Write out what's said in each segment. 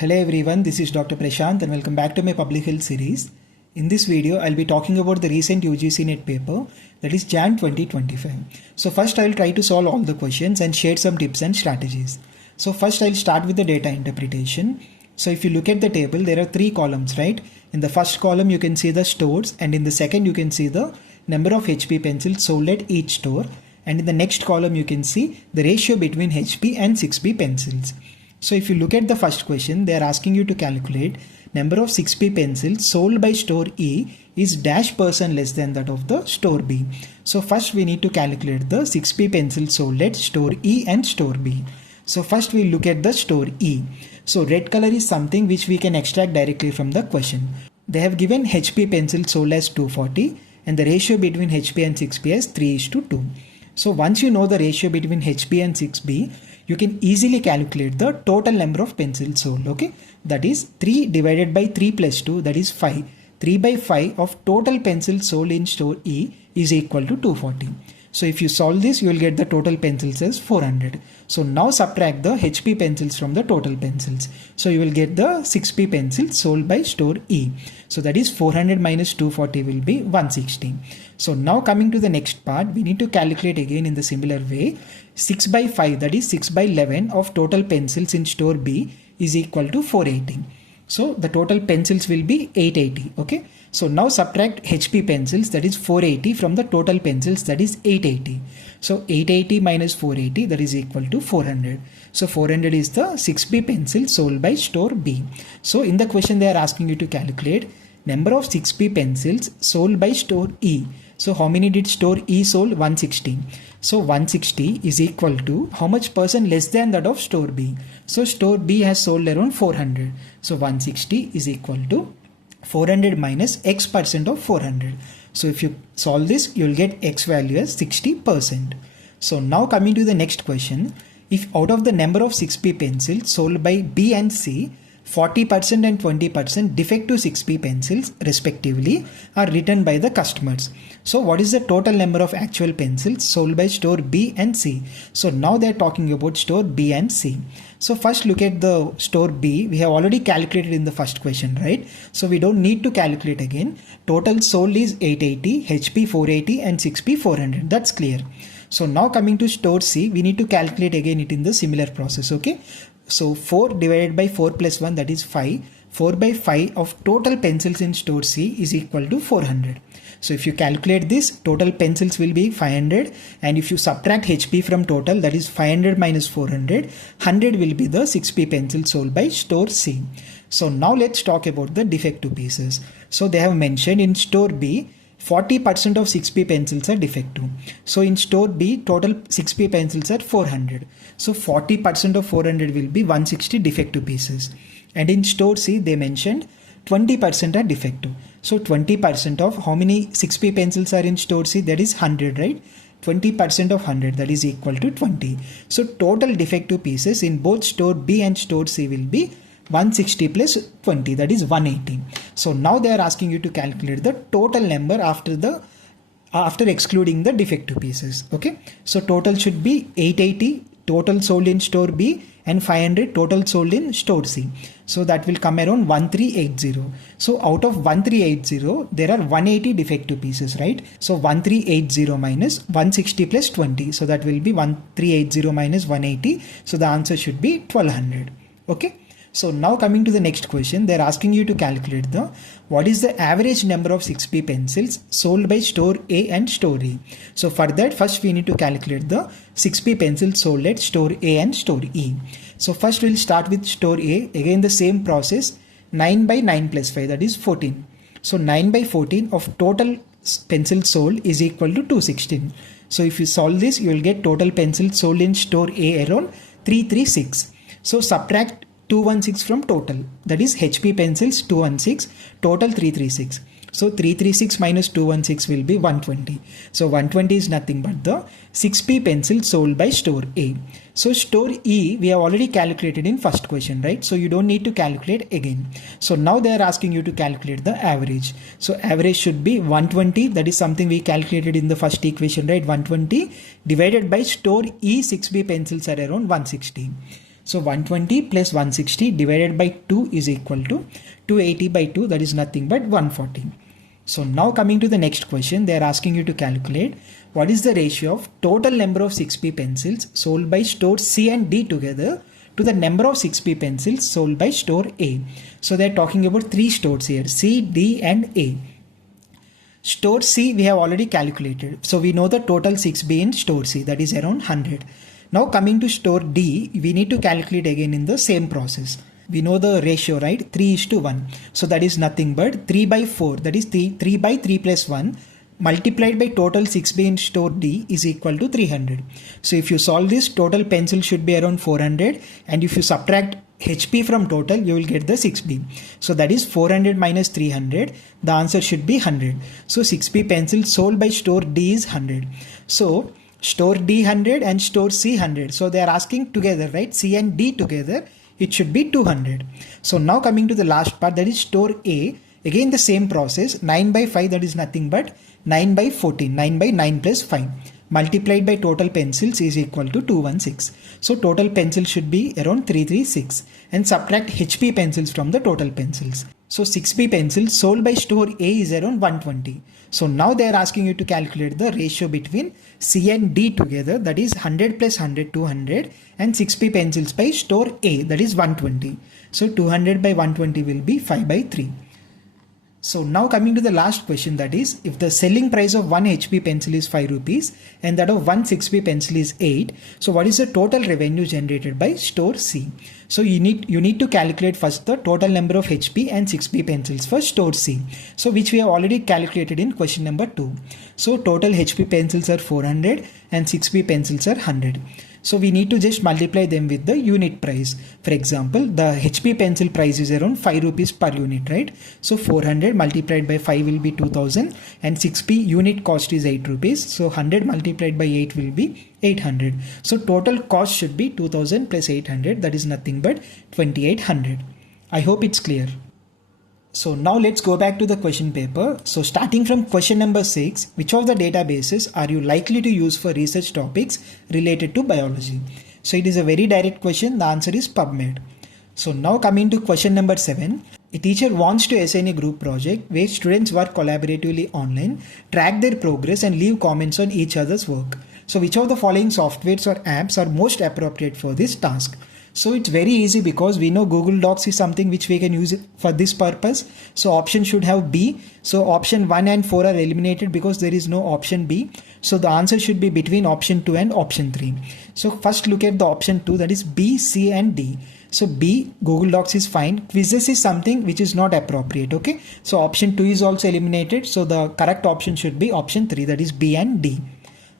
Hello everyone, this is Dr. Prashanth and welcome back to my public health series. In this video, I'll be talking about the recent UGC NET paper, that is Jan 2025. So first I'll try to solve all the questions and share some tips and strategies. So first I'll start with the data interpretation. So if you look at the table, there are three columns, right? In the first column, you can see the stores, and in the second, you can see the number of HP pencils sold at each store. And in the next column, you can see the ratio between HP and 6B pencils. So if you look at the first question, they are asking you to calculate number of 6B pencils sold by store E is dash % less than that of the store B. So first we need to calculate the 6B pencils sold at store E and store B. So first we look at the store E. So red color is something which we can extract directly from the question. They have given HP pencil sold as 240 and the ratio between HP and 6B as 3:2. So once you know the ratio between HP and 6B, you can easily calculate the total number of pencils sold. Okay, that is 3 divided by 3 plus 2, that is 5. 3 by 5 of total pencils sold in store E is equal to 240. So if you solve this, you will get the total pencils as 400. So now subtract the HP pencils from the total pencils. So you will get the 6P pencils sold by store E. So that is 400 minus 240 will be 160. So now coming to the next part, we need to calculate again in the similar way. 6 by 5, that is 6 by 11 of total pencils in store B is equal to 480. So the total pencils will be 880. Okay. So now subtract HP pencils, that is 480, from the total pencils, that is 880. So 880 minus 480, that is equal to 400. So 400 is the 6B pencil sold by store B. So in the question they are asking you to calculate number of 6B pencils sold by store E. So how many did store E sold? 160. So 160 is equal to how much % less than that of store B? So store B has sold around 400. So 160 is equal to 400 minus X % of 400. So if you solve this, you will get X value as 60%. So now coming to the next question, if out of the number of 6P pencils sold by B and C, 40% and 20% defective 6P pencils respectively are written by the customers. So what is the total number of actual pencils sold by store B and C? So now they are talking about store B and C. So first look at the store B. We have already calculated in the first question, right? So we don't need to calculate again. Total sold is 880, HP 480 and 6P 400. That's clear. So now coming to store C, we need to calculate again it in the similar process. Okay. So 4 divided by 4 plus 1, that is 5. 4 by 5 of total pencils in store C is equal to 400. So if you calculate this, total pencils will be 500, and if you subtract HP from total, that is 500 minus 400, 100 will be the 6P pencil sold by store C. So now let's talk about the defective pieces. So they have mentioned in store B, 40% of 6P pencils are defective. So in store B, total 6P pencils are 400. So 40% of 400 will be 160 defective pieces. And in store C, they mentioned 20% are defective. So 20% of how many 6P pencils are in store C? That is 100, right? 20% of 100, that is equal to 20. So total defective pieces in both store B and store C will be 160 plus 20, that is 180. So now they are asking you to calculate the total number after excluding the defective pieces. Okay. So total should be 880 total sold in store B and 500 total sold in store C. So that will come around 1380. So out of 1380, there are 180 defective pieces, right? So 1380 minus 160 plus 20. So that will be 1380 minus 180. So the answer should be 1200. Okay. So now coming to the next question, they are asking you to calculate what is the average number of 6P pencils sold by store A and store E. So for that, first we need to calculate the 6P pencils sold at store A and store E. So first we'll start with store A. Again the same process, 9 by 9 plus 5, that is 14. So 9 by 14 of total pencils sold is equal to 216. So if you solve this, you will get total pencils sold in store A around 336. So subtract 216 from total, that is HP pencils 216, total 336. So 336 minus 216 will be 120. So 120 is nothing but the 6P pencil sold by store A. So store E, we have already calculated in first question, right? So you don't need to calculate again. So now they are asking you to calculate the average. So average should be 120. That is something we calculated in the first equation, right? 120 divided by store E 6B pencils are around 160. So 120 plus 160 divided by 2 is equal to 280 by 2, that is nothing but 140. So now coming to the next question, they are asking you to calculate what is the ratio of total number of 6p pencils sold by stores C and D together to the number of 6p pencils sold by store A. So they are talking about 3 stores here, C, D and A. Store C we have already calculated. So we know the total 6b in store C, that is around 100. Now coming to store D, we need to calculate again in the same process. We know the ratio, right? 3:1. So that is nothing but 3 by 4, that is 3 by 3 plus 1 multiplied by total 6b in store D is equal to 300. So if you solve this, total pencil should be around 400, and if you subtract HP from total, you will get the 6b. So that is 400 minus 300. The answer should be 100. So 6p pencil sold by store D is 100. So store D 100 and store C 100. So they are asking together, right? C and D together, it should be 200. So now coming to the last part, that is store A. Again the same process, 9 by 5, that is nothing but 9 by 14, 9 by 9 plus 5 multiplied by total pencils is equal to 216. So total pencils should be around 336, and subtract HP pencils from the total pencils. So 6p pencils sold by store A is around 120. So now they are asking you to calculate the ratio between C and D together, that is 100 plus 100, 200, and 6p pencils by store A, that is 120. So 200 by 120 will be 5 by 3. So now coming to the last question, that is, if the selling price of 1 HP pencil is 5 rupees and that of 1 6p pencil is 8, so what is the total revenue generated by store C? So you need to calculate first the total number of HP and 6p pencils for store C. So which we have already calculated in question number 2. So total HP pencils are 400 and 6p pencils are 100. So we need to just multiply them with the unit price. For example, the HP pencil price is around 5 rupees per unit, right? So 400 multiplied by 5 will be 2000, and 6p unit cost is 8 rupees. So 100 multiplied by 8 will be 800. So total cost should be 2000 plus 800, that is nothing but 2800. I hope it's clear. So now let's go back to the question paper. So starting from question number 6, which of the databases are you likely to use for research topics related to biology? So it is a very direct question. The answer is PubMed. So now coming to question number 7, a teacher wants to assign a group project where students work collaboratively online, track their progress and leave comments on each other's work. So which of the following softwares or apps are most appropriate for this task? So it's very easy because we know Google Docs is something which we can use for this purpose. So option should have B. So option 1 and 4 are eliminated because there is no option B. So the answer should be between option 2 and option 3. So first look at the option 2, that is B, C and D. So B, Google Docs is fine. Quizzes is something which is not appropriate. Okay. So option 2 is also eliminated. So the correct option should be option 3, that is B and D.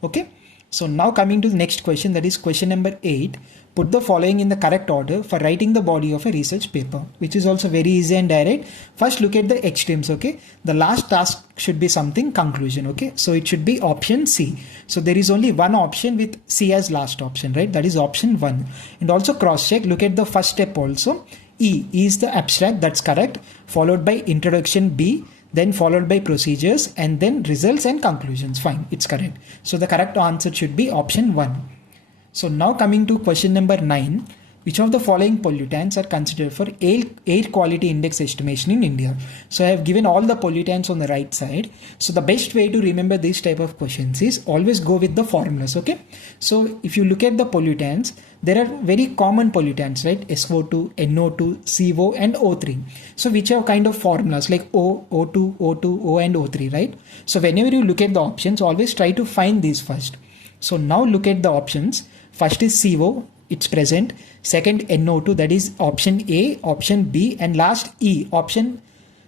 Okay. So now coming to the next question, that is question number 8. Put the following in the correct order for writing the body of a research paper, which is also very easy and direct. First look at the extremes, okay. The last task should be something conclusion, okay. So it should be option C. So there is only one option with C as last option, right? That is option 1. And also cross check, look at the first step also. E is the abstract, that's correct. Followed by introduction B, then followed by procedures, and then results and conclusions. Fine, it's correct. So the correct answer should be option 1. So now coming to question number 9, which of the following pollutants are considered for air quality index estimation in India? So I have given all the pollutants on the right side. So the best way to remember this type of questions is always go with the formulas, okay? So if you look at the pollutants, there are very common pollutants, right? SO2, NO2, CO and O3. So which are kind of formulas like O, O2, O2, O and O3, right? So whenever you look at the options, always try to find these first. So now look at the options. First is CO, it's present. Second NO2, that is option A, option B, and last E, option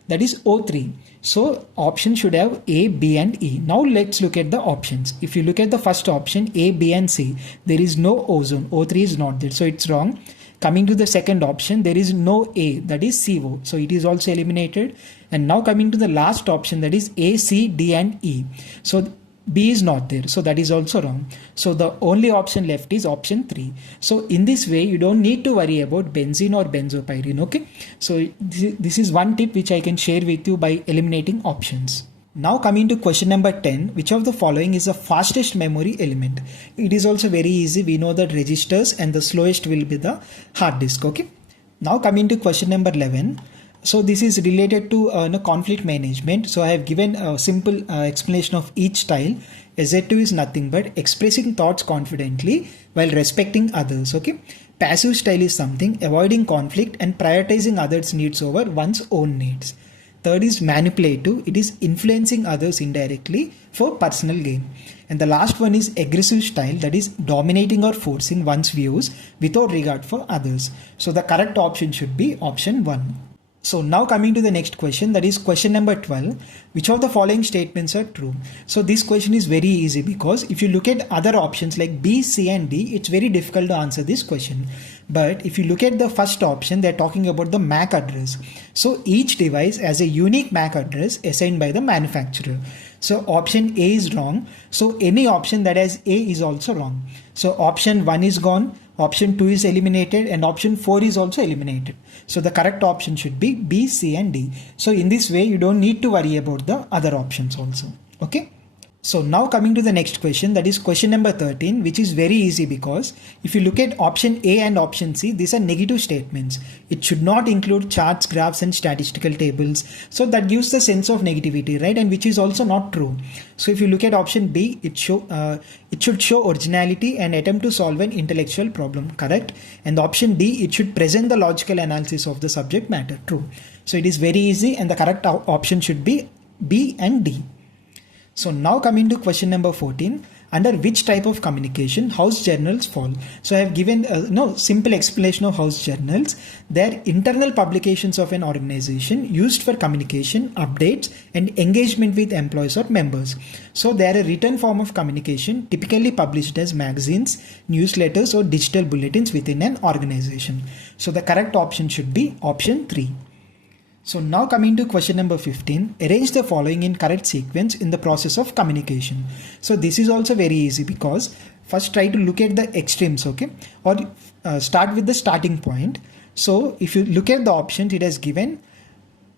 that is O3. So option should have A, B and E. Now let's look at the options. If you look at the first option A, B and C, there is no ozone. O3 is not there, so it's wrong. Coming to the second option, there is no A, that is CO. So it is also eliminated. And now coming to the last option, that is A, C, D and E. So B is not there, so that is also wrong. So the only option left is option 3. So in this way, you don't need to worry about benzene or benzopyrene, okay? So this is one tip which I can share with you by eliminating options. Now coming to question number 10, which of the following is the fastest memory element? It is also very easy. We know that registers, and the slowest will be the hard disk. Okay. Now coming to question number 11. So this is related to conflict management. So I have given a simple explanation of each style. Assertive is nothing but expressing thoughts confidently while respecting others. Okay. Passive style is something avoiding conflict and prioritizing others' needs over one's own needs. Third is manipulative. It is influencing others indirectly for personal gain. And the last one is aggressive style, that is dominating or forcing one's views without regard for others. So the correct option should be option 1. So now coming to the next question, that is question number 12. Which of the following statements are true? So this question is very easy because if you look at other options like B, C and D, it's very difficult to answer this question. But if you look at the first option, they're talking about the MAC address. So each device has a unique MAC address assigned by the manufacturer. So option A is wrong. So any option that has A is also wrong. So option 1 is gone. Option 2 is eliminated and option 4 is also eliminated. So the correct option should be B, C and D. So in this way, you don't need to worry about the other options also. Okay. So now coming to the next question, that is question number 13, which is very easy because if you look at option A and option C, these are negative statements. It should not include charts, graphs and statistical tables. So that gives the sense of negativity, right? And which is also not true. So if you look at option B, it should show originality and attempt to solve an intellectual problem, correct? And option D, it should present the logical analysis of the subject matter, true. So it is very easy and the correct option should be B and D. So now coming to question number 14, under which type of communication house journals fall? So I have given simple explanation of house journals. They are internal publications of an organization used for communication, updates and engagement with employees or members. So they are a written form of communication typically published as magazines, newsletters or digital bulletins within an organization. So the correct option should be option 3. So now coming to question number 15, arrange the following in correct sequence in the process of communication. So this is also very easy because first try to look at the extremes, okay, or start with the starting point. So if you look at the options, it has given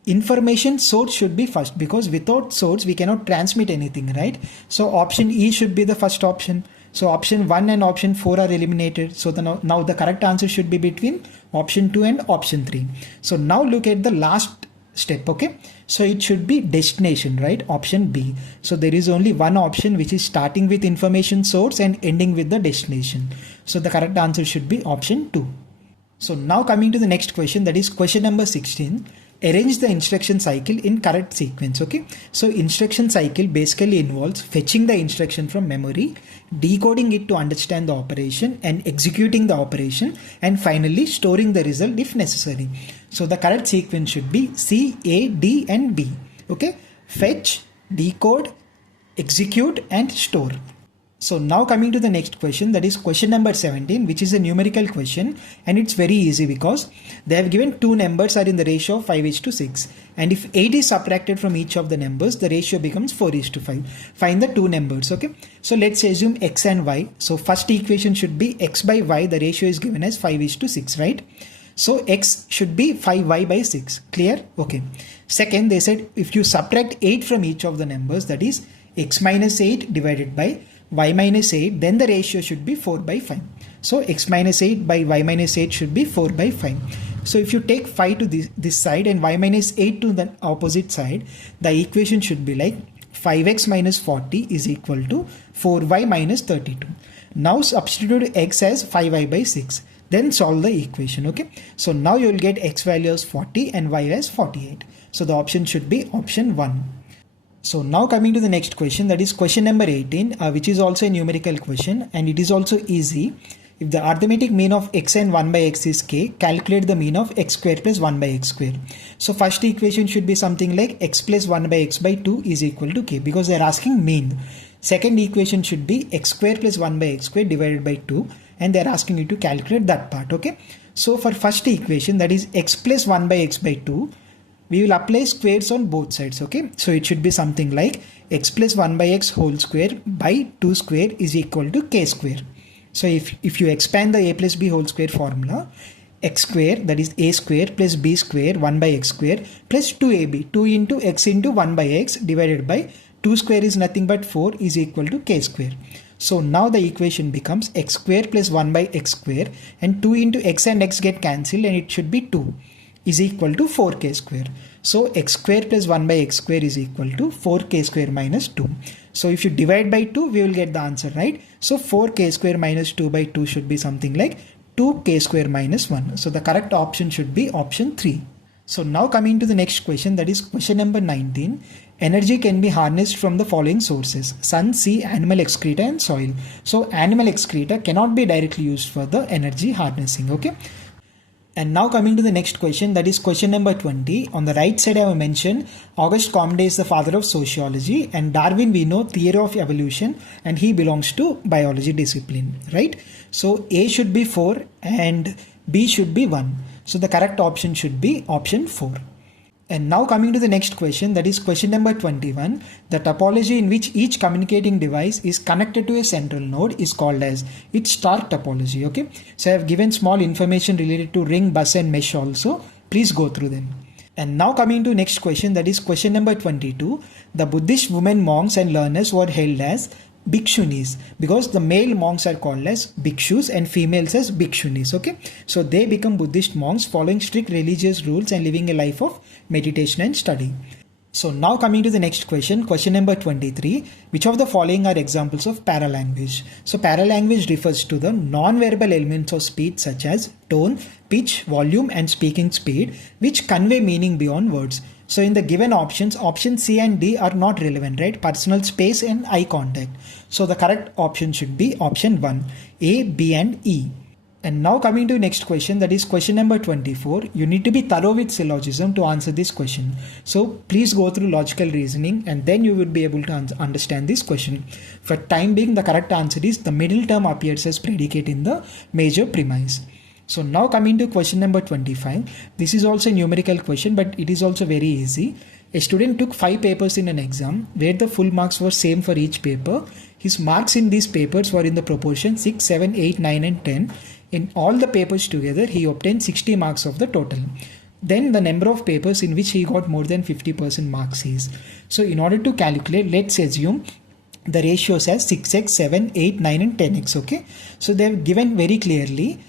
information source should be first because without source we cannot transmit anything, right? So option E should be the first option. So option 1 and option 4 are eliminated. So now the correct answer should be between option 2 and option 3. So now look at the last step, okay? So it should be destination, right? Option B. So there is only one option which is starting with information source and ending with the destination. So the correct answer should be option 2. So now coming to the next question, that is question number 16. Arrange the instruction cycle in correct sequence, okay? So instruction cycle basically involves fetching the instruction from memory, decoding it to understand the operation and executing the operation, and finally storing the result if necessary. So the correct sequence should be C, A, D and B, okay? Fetch, decode, execute and store. So now coming to the next question, that is question number 17, which is a numerical question, and it's very easy because they have given two numbers are in the ratio of 5:6, and if 8 is subtracted from each of the numbers, the ratio becomes 4:5. Find the two numbers, okay? So let's assume x and y. So first equation should be x by y, the ratio is given as 5:6, right? So x should be 5y by 6, clear? Okay. Second, they said if you subtract 8 from each of the numbers, that is x minus 8 divided by y minus 8, then the ratio should be 4 by 5. So x minus 8 by y minus 8 should be 4 by 5. So if you take 5 to this side and y minus 8 to the opposite side, the equation should be like 5x minus 40 is equal to 4y minus 32. Now substitute x as 5y by 6. Then solve the equation, okay? So now you will get x value as 40 and y as 48. So the option should be option 1. So now coming to the next question, that is question number 18, which is also a numerical question, and it is also easy. If the arithmetic mean of x and 1 by x is k, calculate the mean of x square plus 1 by x square. So first equation should be something like x plus 1 by x by 2 is equal to k because they are asking mean. Second equation should be x square plus 1 by x square divided by 2, and they are asking you to calculate that part, okay? So for first equation, that is x plus 1 by x by 2, we will apply squares on both sides, okay? So it should be something like x plus 1 by x whole square by 2 square is equal to k square. So if you expand the a plus b whole square formula, x square, that is a square plus b square 1 by x square plus 2ab, 2 into x into 1 by x divided by 2 square is nothing but 4 is equal to k square. So now the equation becomes x square plus 1 by x square, and 2 into x and x get cancelled and it should be 2 is equal to 4k square. So x square plus 1 by x square is equal to 4k square minus 2. So if you divide by 2, we will get the answer, right? So 4k square minus 2 by 2 should be something like 2k square minus 1. So the correct option should be option 3. So now coming to the next question, that is question number 19. Energy can be harnessed from the following sources: sun, sea, animal excreta and soil. So animal excreta cannot be directly used for the energy harnessing, okay? And now coming to the next question, that is question number 20. On the right side I have mentioned Auguste Comte is the father of sociology, and Darwin we know theory of evolution, and he belongs to biology discipline, right? So A should be 4 and B should be 1. So the correct option should be option 4. And now coming to the next question, that is question number 21. The topology in which each communicating device is connected to a central node is called as its star topology, okay? So I have given small information related to ring, bus and mesh also. Please go through them. And now coming to next question, that is question number 22. The Buddhist women monks and learners were held as Bhikshunis, because the male monks are called as Bhikshus and females as Bhikshunis, okay? So they become Buddhist monks following strict religious rules and living a life of meditation and study. So now coming to the next question, question number 23. Which of the following are examples of paralanguage? So paralanguage refers to the non-verbal elements of speech such as tone, pitch, volume and speaking speed, which convey meaning beyond words. So in the given options, option C and D are not relevant, right? Personal space and eye contact. So the correct option should be option 1, A, B and E. And now coming to next question, that is question number 24. You need to be thorough with syllogism to answer this question. So please go through logical reasoning and then you will be able to understand this question. For time being, the correct answer is the middle term appears as predicate in the major premise. So now coming to question number 25. This is also a numerical question, but it is also very easy. A student took 5 papers in an exam where the full marks were same for each paper. His marks in these papers were in the proportion 6, 7, 8, 9 and 10. In all the papers together, he obtained 60 marks of the total. Then the number of papers in which he got more than 50% marks is. So in order to calculate, let's assume the ratios as 6x, 7, 8, 9 and 10x, okay? So they have given very clearly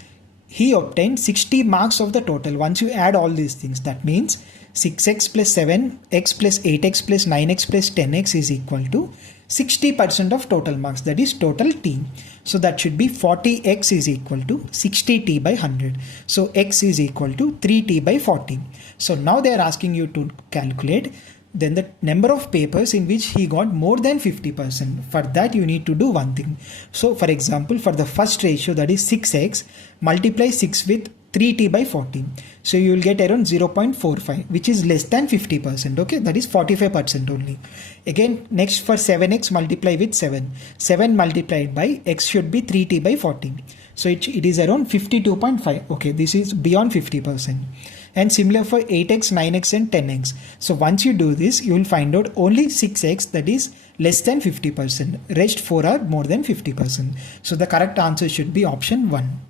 he obtained 60 marks of the total. Once you add all these things, that means 6x plus 7x plus 8x plus 9x plus 10x is equal to 60% of total marks, that is total T. So that should be 40x is equal to 60T by 100. So x is equal to 3T by 40. So now they are asking you to calculate then the number of papers in which he got more than 50%. For that you need to do one thing. So for example, for the first ratio, that is 6x, multiply 6 with 3t by 40. So you will get around 0.45, which is less than 50%. Okay, that is 45% only. Again, next for 7x, multiply with 7. 7 multiplied by x should be 3t by 40. So it is around 52.5. Okay, this is beyond 50%. And similar for 8x, 9x and 10x. So once you do this, you will find out only 6x, that is less than 50%. Rest 4 are more than 50%. So the correct answer should be option 1.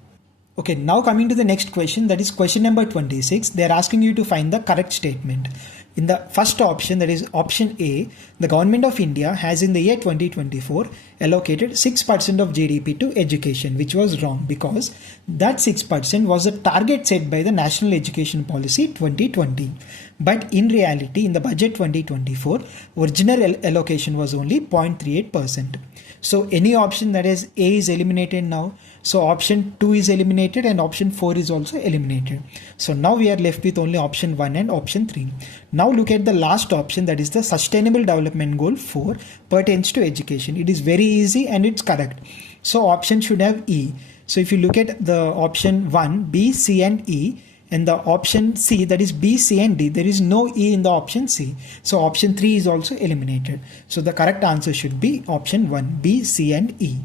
Okay, now coming to the next question, that is question number 26. They are asking you to find the correct statement. In the first option, that is option A, the government of India has in the year 2024 allocated 6% of GDP to education, which was wrong because that 6% was the target set by the National Education Policy 2020. But in reality, in the budget 2024, original allocation was only 0.38%. So any option, that is A, is eliminated now. So option 2 is eliminated and option 4 is also eliminated. So now we are left with only option 1 and option 3. Now look at the last option, that is the Sustainable Development Goal 4 pertains to education. It is very easy and it's correct. So option should have E. So if you look at the option 1, B, C and E, and the option C, that is B, C and D, there is no E in the option C. So option 3 is also eliminated. So the correct answer should be option 1, B, C and E.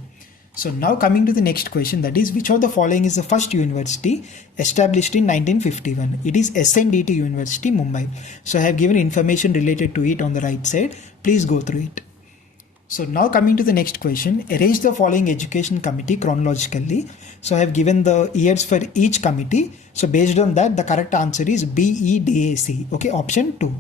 So now coming to the next question, that is which of the following is the first university established in 1951? It is SNDT University, Mumbai. So I have given information related to it on the right side. Please go through it. So now coming to the next question, arrange the following education committee chronologically. So I have given the years for each committee. So based on that, the correct answer is BEDAC. Okay, option 2.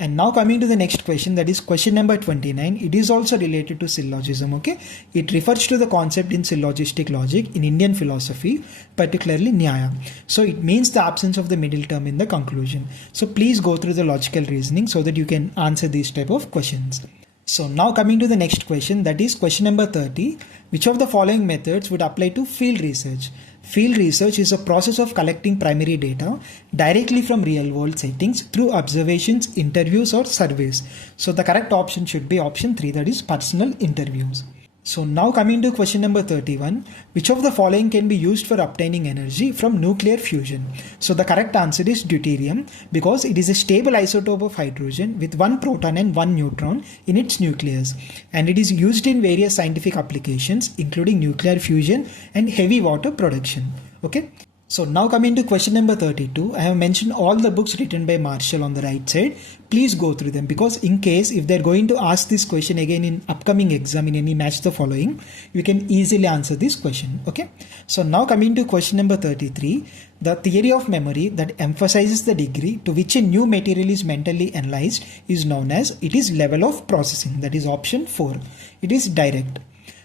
And now coming to the next question, that is question number 29. It is also related to syllogism. Okay, it refers to the concept in syllogistic logic in Indian philosophy, particularly Nyaya. So it means the absence of the middle term in the conclusion. So please go through the logical reasoning so that you can answer these type of questions. So now coming to the next question, that is question number 30. Which of the following methods would apply to field research? Field research is a process of collecting primary data directly from real world settings through observations, interviews or surveys. So the correct option should be option 3, that is personal interviews. So now coming to question number 31, which of the following can be used for obtaining energy from nuclear fusion? So the correct answer is deuterium, because it is a stable isotope of hydrogen with 1 proton and 1 neutron in its nucleus, and it is used in various scientific applications including nuclear fusion and heavy water production. Okay. So now coming to question number 32, I have mentioned all the books written by Marshall on the right side. Please go through them, because in case if they're going to ask this question again in upcoming exam in any match the following, you can easily answer this question. Okay. So now coming to question number 33, the theory of memory that emphasizes the degree to which a new material is mentally analyzed is known as, it is level of processing, that is option 4. It is direct.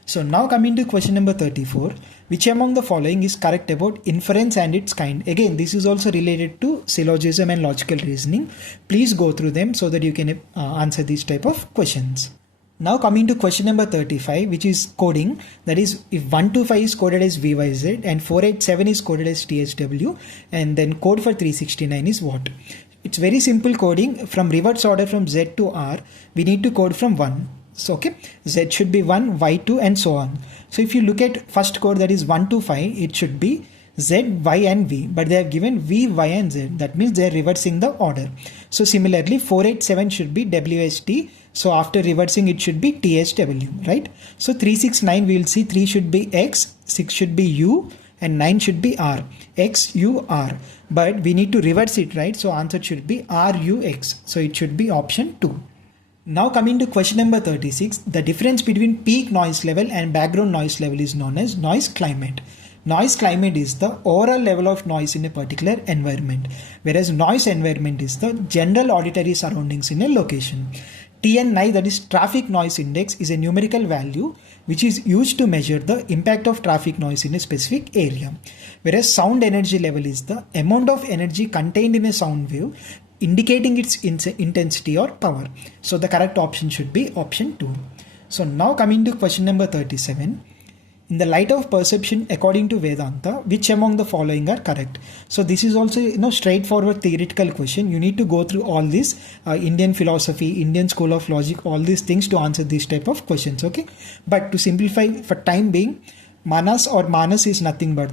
So now coming to question number 34, which among the following is correct about inference and its kind? Again, this is also related to syllogism and logical reasoning. Please go through them so that you can answer these type of questions. Now coming to question number 35, which is coding, that is if 125 is coded as VYZ and 487 is coded as TSW, and then code for 369 is what? It's very simple coding. From reverse order from Z to R, we need to code from 1. So okay, Z should be 1, Y2 and so on. So if you look at first code, that is 1 to 5, it should be Z, Y and V, but they have given V, Y and Z. That means they are reversing the order. So similarly 487 should be WST. So after reversing it should be TSW, right? So 369 we will see 3 should be X, 6 should be U and 9 should be R. X, U, R. But we need to reverse it, right? So answer should be R, U, X. So it should be option 2. Now coming to question number 36, the difference between peak noise level and background noise level is known as noise climate. Noise climate is the overall level of noise in a particular environment, whereas noise environment is the general auditory surroundings in a location. TNI, that is traffic noise index, is a numerical value which is used to measure the impact of traffic noise in a specific area, whereas sound energy level is the amount of energy contained in a sound wave indicating its intensity or power. So the correct option should be option 2. So now coming to question number 37. In the light of perception according to Vedanta, which among the following are correct? So this is also straightforward theoretical question. You need to go through all this Indian philosophy, Indian school of logic, all these things to answer this type of questions. Okay, but to simplify for time being, manas or manas is nothing but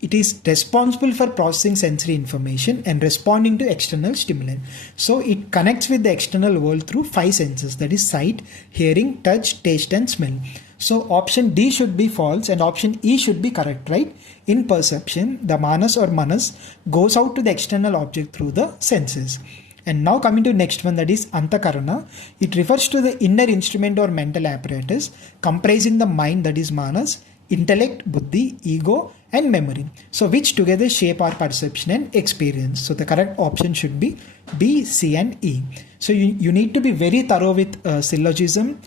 it is responsible for processing sensory information and responding to external stimuli. So it connects with the external world through 5 senses, that is sight, hearing, touch, taste and smell. So option D should be false and option E should be correct, right? In perception, the manas or manas goes out to the external object through the senses. And now coming to next one, that is antakarana. It refers to the inner instrument or mental apparatus comprising the mind, that is manas, intellect, buddhi, ego and memory. So which together shape our perception and experience. So the correct option should be B, C and E. So you need to be very thorough with syllogism,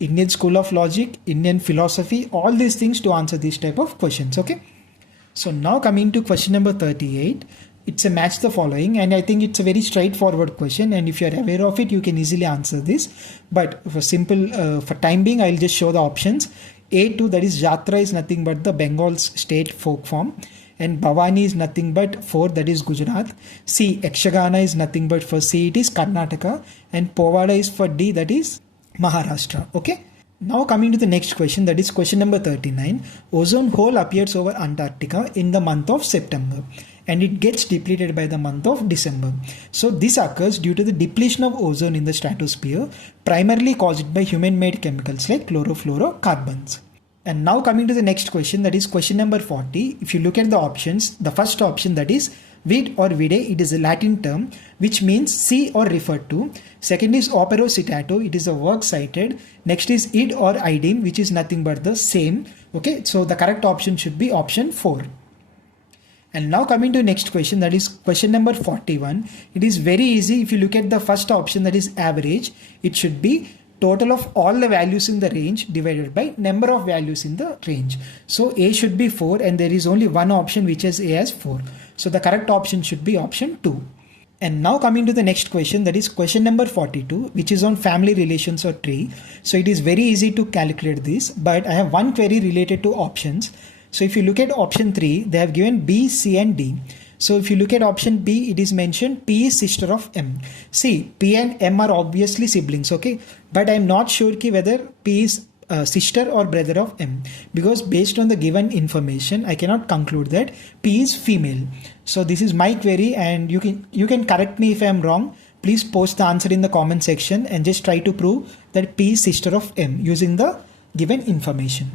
Indian school of logic, Indian philosophy, all these things to answer this type of questions. Okay. So now coming to question number 38. It's a match the following, and I think it's a very straightforward question, and if you are aware of it, you can easily answer this. But for time being, I'll just show the options. A2, that is Jatra, is nothing but the Bengal's state folk form, and Bhavani is nothing but 4, that is Gujarat. C, Yakshagana is nothing but for C, it is Karnataka, and Povada is for D, that is Maharashtra. Okay. Now coming to the next question, that is question number 39. Ozone hole appears over Antarctica in the month of September and it gets depleted by the month of December. So this occurs due to the depletion of ozone in the stratosphere, primarily caused by human-made chemicals like chlorofluorocarbons. And now coming to the next question, that is question number 40. If you look at the options, the first option, that is Vid or vide, it is a Latin term which means see or refer to. Second is opero citato, it is a work cited. Next is id or idim, which is nothing but the same. Okay, so the correct option should be option 4. And now coming to next question, that is question number 41. It is very easy. If you look at the first option, that is average, it should be total of all the values in the range divided by number of values in the range. So A should be 4 and there is only one option which has A as 4. So the correct option should be option 2. And now coming to the next question, that is question number 42, which is on family relations or tree. So it is very easy to calculate this, but I have one query related to options. So if you look at option 3, they have given B, C and D. So if you look at option B, it is mentioned P is sister of M. See, P and M are obviously siblings, okay? But I am not sure whether P is sister or brother of M, because based on the given information, I cannot conclude that P is female. So this is my query, and you can correct me if I am wrong. Please post the answer in the comment section and just try to prove that P is sister of M using the given information.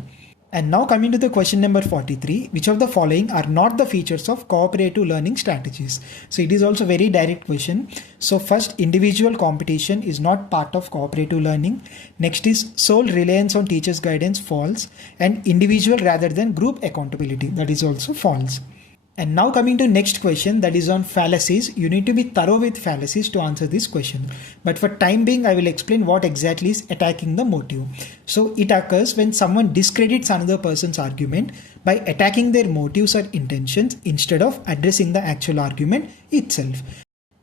And now coming to the question number 43, which of the following are not the features of cooperative learning strategies? So it is also very direct question. So first, individual competition is not part of cooperative learning. Next is sole reliance on teacher's guidance, false. And individual rather than group accountability, that is also false. And now coming to next question, that is on fallacies. You need to be thorough with fallacies to answer this question. But for time being, I will explain what exactly is attacking the motive. So it occurs when someone discredits another person's argument by attacking their motives or intentions instead of addressing the actual argument itself.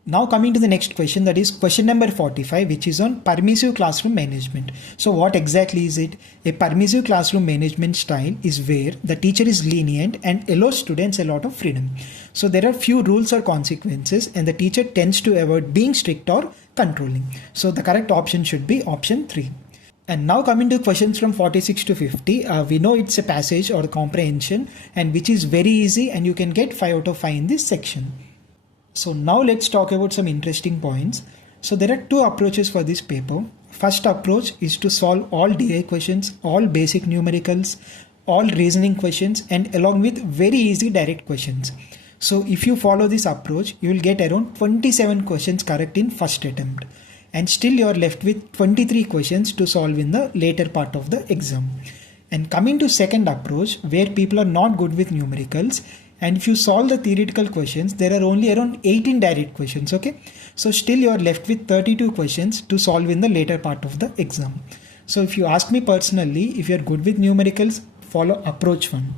Now coming to the next question, that is question number 45, which is on permissive classroom management. So what exactly is it? A permissive classroom management style is where the teacher is lenient and allows students a lot of freedom. So there are few rules or consequences and the teacher tends to avoid being strict or controlling. So the correct option should be option 3. And now coming to questions from 46 to 50, we know it's a passage or comprehension and which is very easy and you can get 5 out of 5 in this section. So now let's talk about some interesting points. So there are two approaches for this paper. First approach is to solve all DI questions, all basic numericals, all reasoning questions, and along with very easy direct questions. So if you follow this approach, you will get around 27 questions correct in first attempt. And still you are left with 23 questions to solve in the later part of the exam. And coming to second approach, where people are not good with numericals, and if you solve the theoretical questions, there are only around 18 direct questions, okay? So still you are left with 32 questions to solve in the later part of the exam. So if you ask me personally, if you are good with numericals, follow approach 1.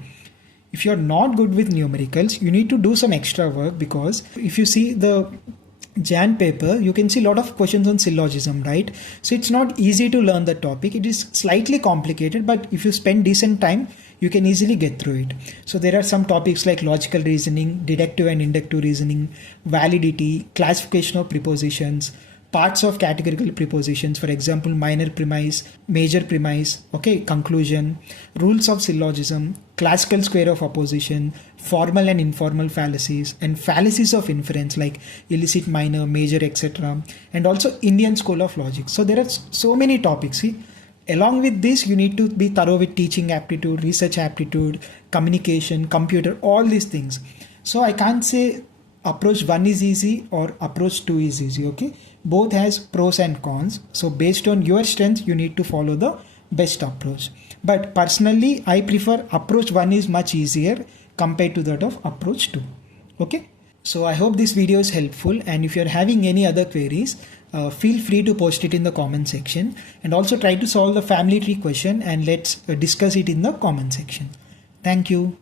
If you are not good with numericals, you need to do some extra work, because if you see the Jan paper, you can see a lot of questions on syllogism, right? So it's not easy to learn the topic. It is slightly complicated, but if you spend decent time, you can easily get through it. So there are some topics like logical reasoning, deductive and inductive reasoning, validity, classification of prepositions, parts of categorical prepositions, for example, minor premise, major premise, okay, conclusion, rules of syllogism, classical square of opposition, formal and informal fallacies, and fallacies of inference like illicit, minor, major, etc. And also Indian school of logic. So there are so many topics. See, along with this, you need to be thorough with teaching aptitude, research aptitude, communication, computer, all these things. So I can't say approach 1 is easy or approach 2 is easy, okay? Both has pros and cons. So based on your strength, you need to follow the best approach. But personally, I prefer approach 1 is much easier compared to that of approach 2, okay? So I hope this video is helpful, and if you're having any other queries, feel free to post it in the comment section, and also try to solve the family tree question and let's discuss it in the comment section. Thank you.